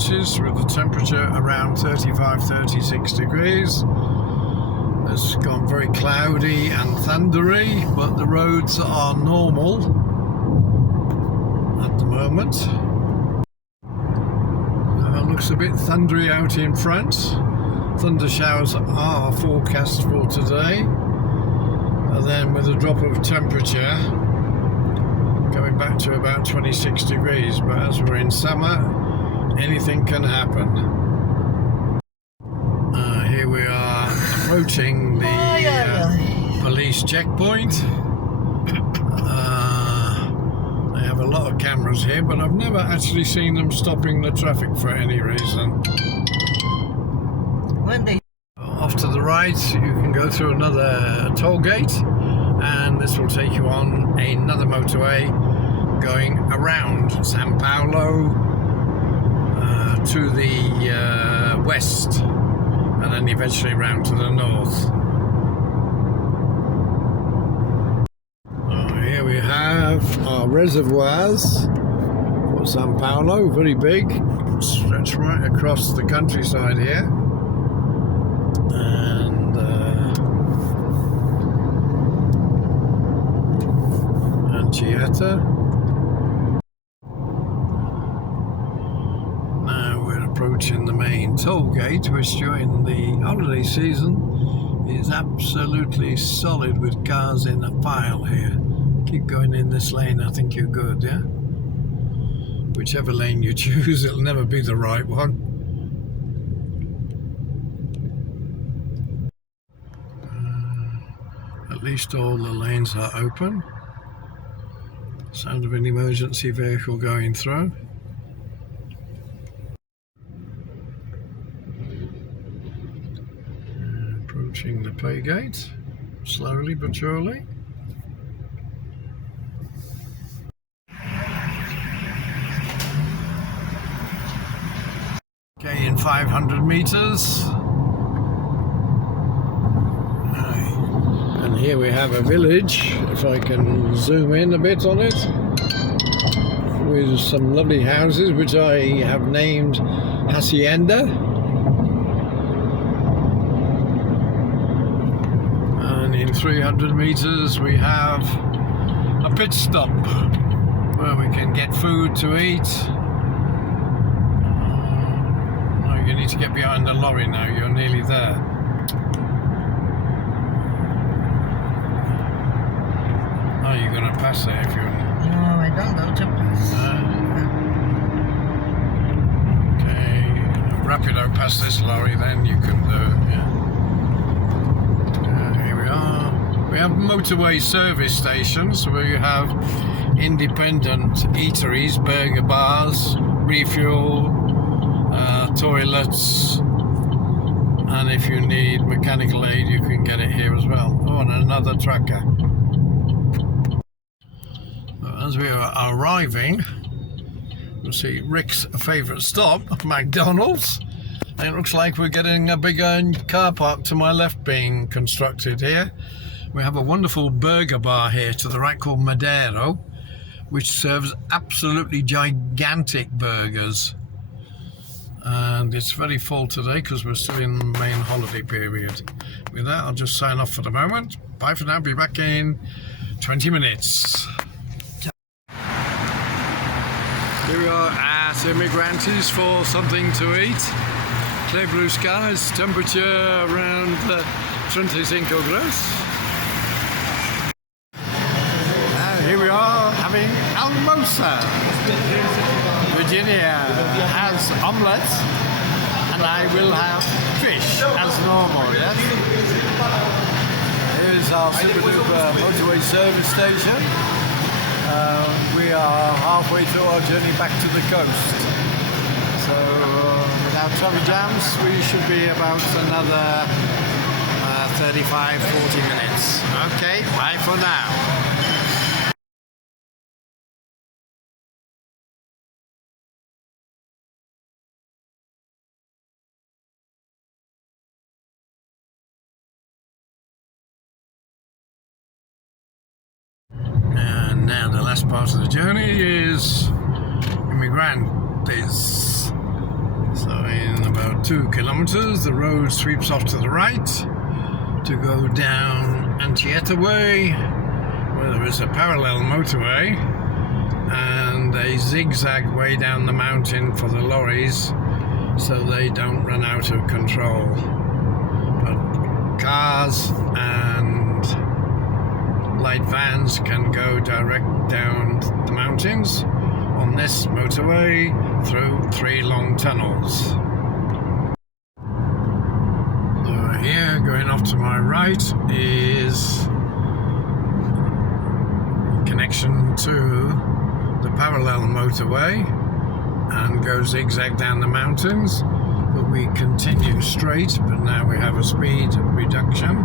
inches with the temperature around 35-36 degrees. It's gone very cloudy and thundery, but the roads are normal at the moment. It looks a bit thundery out in front. Thunder showers are forecast for today, and then with a drop of temperature going back to about 26 degrees, but as we're in summer, anything can happen. Here we are approaching the police checkpoint. They have a lot of cameras here, but I've never actually seen them stopping the traffic for any reason. Off to the right, you can go through another toll gate, and this will take you on another motorway going around Sao Paulo to the west, and then eventually round to the north. Here we have our reservoirs for Sao Paulo, very big, stretch right across the countryside here. And Anchieta. Now we're approaching the main toll gate, which during the holiday season is absolutely solid with cars in a file here. Keep going in this lane, I think you're good, yeah? Whichever lane you choose, it'll never be the right one. At least all the lanes are open. Sound of an emergency vehicle going through. Approaching the pay gate, slowly but surely. Okay, in 500 meters. And here we have a village, if I can zoom in a bit on it, with some lovely houses which I have named Hacienda. And in 300 meters we have a pit stop where we can get food to eat. Oh, you need to get behind the lorry now, you're nearly there. Oh, you're going to pass it if you're... No, I don't know to pass. Okay, rapido past this lorry, then you can do, yeah. Here we are. We have motorway service stations where you have independent eateries, burger bars, refuel, toilets, and if you need mechanical aid, you can get it here as well. Oh, and another tracker. As we are arriving, we'll see Rick's favourite stop, McDonald's. And it looks like we're getting a bigger car park to my left being constructed here. We have a wonderful burger bar here to the right called Madero, which serves absolutely gigantic burgers. And it's very full today because we're still in the main holiday period. With that, I'll just sign off for the moment. Bye for now, be back in 20 minutes. Here we are at Imigrantes for something to eat. Clear blue skies, temperature around 35 grados. And here we are having almosa. Virginia has omelette, and I will have fish as normal, yes? Here's our super duper motorway service station. We are halfway through our journey back to the coast. So without traffic jams, we should be about another 35-40 minutes. Okay, bye for now. And now the last part of the journey is Imigrantes. So in about 2 kilometers, the road sweeps off to the right to go down Antietam Way, where there is a parallel motorway and a zigzag way down the mountain for the lorries so they don't run out of control. But cars and light vans can go direct down the mountains on this motorway through 3 long tunnels. So here, going off to my right, is connection to the parallel motorway and go zigzag down the mountains, but we continue straight, but now we have a speed reduction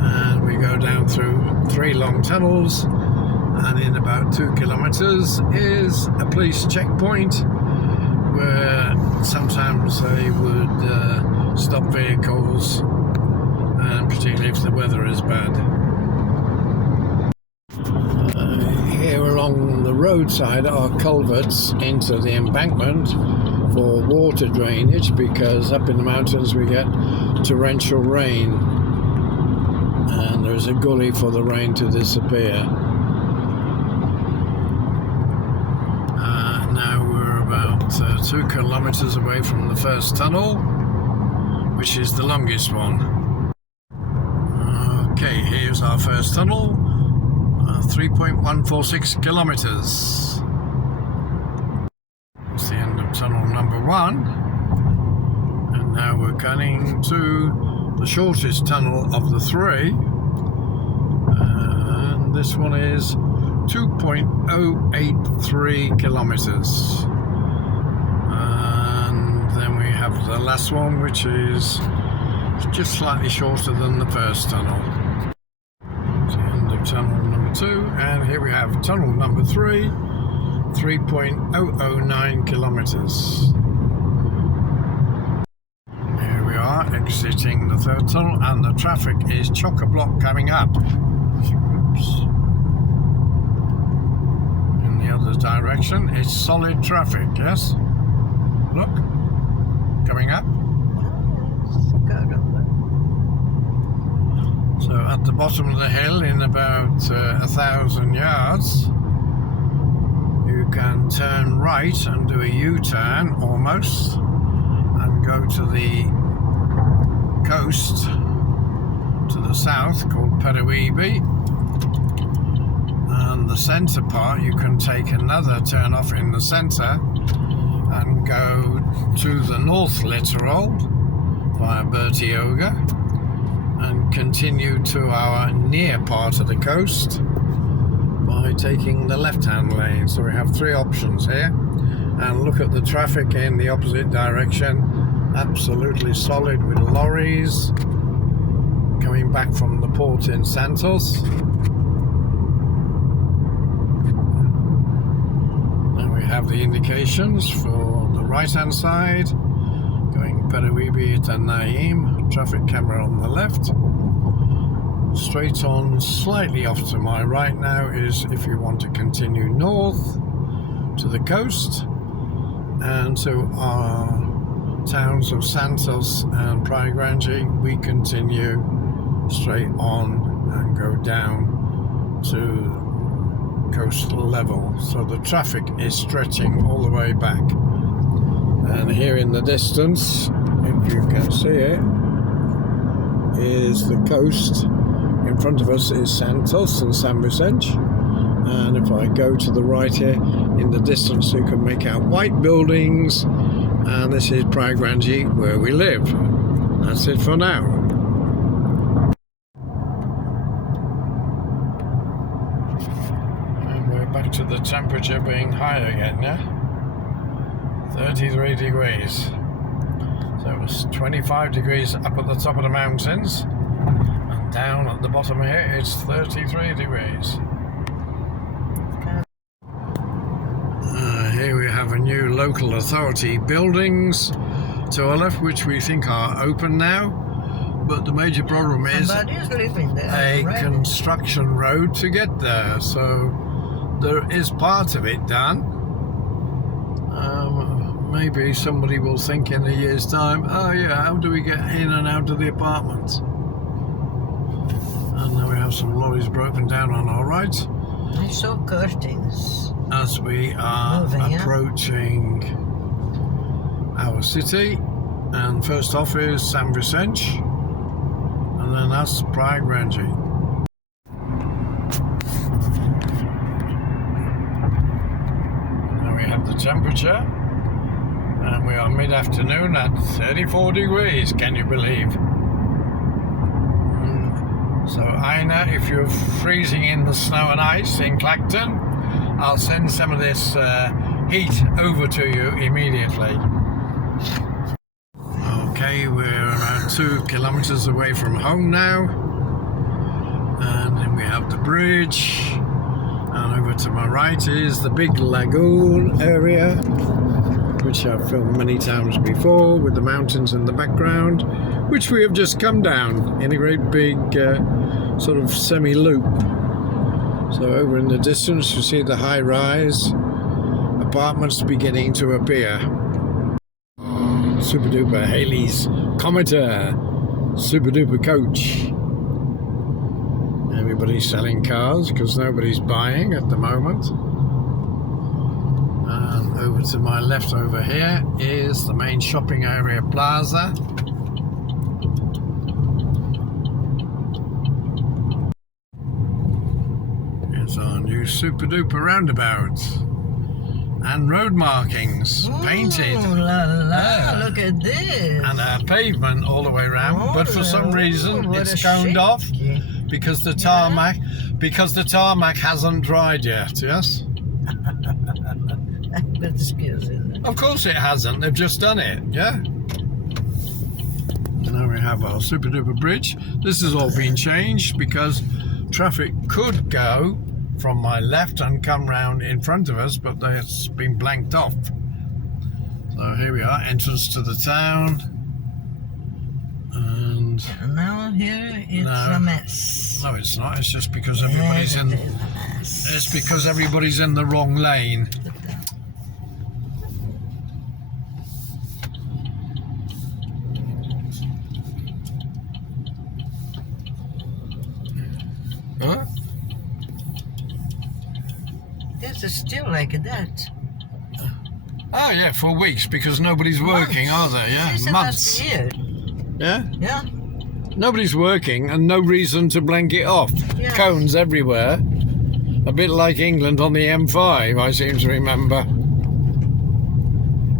and we go down through 3 long tunnels, and in about 2 kilometers is a police checkpoint where sometimes they would stop vehicles, and particularly if the weather is bad. Here along the roadside are culverts into the embankment for water drainage, because up in the mountains we get torrential rain and there's a gully for the rain to disappear. Now we're about 2 kilometers away from the first tunnel, which is the longest one. Okay, here's our first tunnel. 3.146 kilometers. It's the end of tunnel number 1, and now we're coming to the shortest tunnel of the 3, and this one is 2.083 kilometers, and then we have the last one, which is just slightly shorter than the first tunnel. It's the end of tunnel number 2, and here we have tunnel number 3, 3.009 kilometers. Here we are exiting the 3rd tunnel, and the traffic is chock-a-block coming up. Oops. In the other direction, it's solid traffic, yes? Look, coming up. So at the bottom of the hill, in about 1,000 yards, you can turn right and do a U-turn almost and go to the coast to the south called Peruibe, and the centre part you can take another turn off in the centre and go to the north littoral via Bertioga and continue to our near part of the coast by taking the left-hand lane. So we have 3 options here, and look at the traffic in the opposite direction, absolutely solid with lorries coming back from the port in Santos. And we have the indications for the right-hand side going Peruibe to Naim, traffic camera on the left. Straight on, slightly off to my right now, is if you want to continue north to the coast and to our towns of Santos and Praia Grande, we continue straight on and go down to coastal level. So the traffic is stretching all the way back. And here in the distance, if you can see it, is the coast. In front of us is Santos and San Vicente, and if I go to the right here, in the distance you can make out white buildings, and this is Praia Grande, where we live. That's it for now. And we're back to the temperature being high again, yeah? 33 degrees. So it was 25 degrees up at the top of the mountains, and down at the bottom here it's 33 degrees. Here we have a new local authority buildings to our left, which we think are open now, but the major problem is a construction road to get there. So there is part of it done. maybe somebody will think in a year's time, oh yeah, how do we get in and out of the apartment? And then we have some lorries broken down on our right I saw curtains. as we are Moving, yeah. approaching our city. And first off is San Vicente, and then that's Praia Grande. Now we have the temperature, and we are mid-afternoon at 34 degrees, can you believe? So Aina, if you're freezing in the snow and ice in Clacton, I'll send some of this heat over to you immediately. Okay, we're around 2 kilometers away from home now, and then we have the bridge, and over to my right is the big lagoon area, which I've filmed many times before, with the mountains in the background, which we have just come down in a great big sort of semi-loop. So over in the distance you see the high-rise apartments beginning to appear. Super duper Haley's Cometer, super duper coach. Everybody's selling cars because nobody's buying at the moment. And over to my left over here is the main shopping area plaza. Here's our new super duper roundabout. And road markings painted. Ooh, la la! Yeah. Look at this. And a pavement all the way around, but for some reason what it's a coned off shape. because the tarmac hasn't dried yet. Yes, But skills in it. of course it hasn't. They've just done it. Yeah. Now we have our super duper bridge. This has all been changed because traffic could go from my left and come round in front of us, but it's been blanked off. So here we are, entrance to the town, and Now here it's a mess. no, it's not. It's just because everybody's in. Yes, it is a mess. It's because everybody's in the wrong lane. Huh? This is still like that. Oh yeah, for weeks because nobody's working, are they? Yeah, Isn't months. that weird? Yeah, Yeah. nobody's working and no reason to blank it off. Yeah. Cones everywhere. A bit like England on the M5, I seem to remember.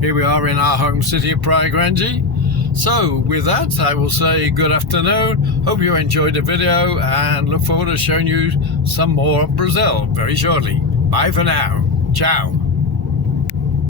Here we are in our home city of Praia Grande. So with that, I will say good afternoon. Hope you enjoyed the video and look forward to showing you some more of Brazil very shortly. Bye for now. Ciao.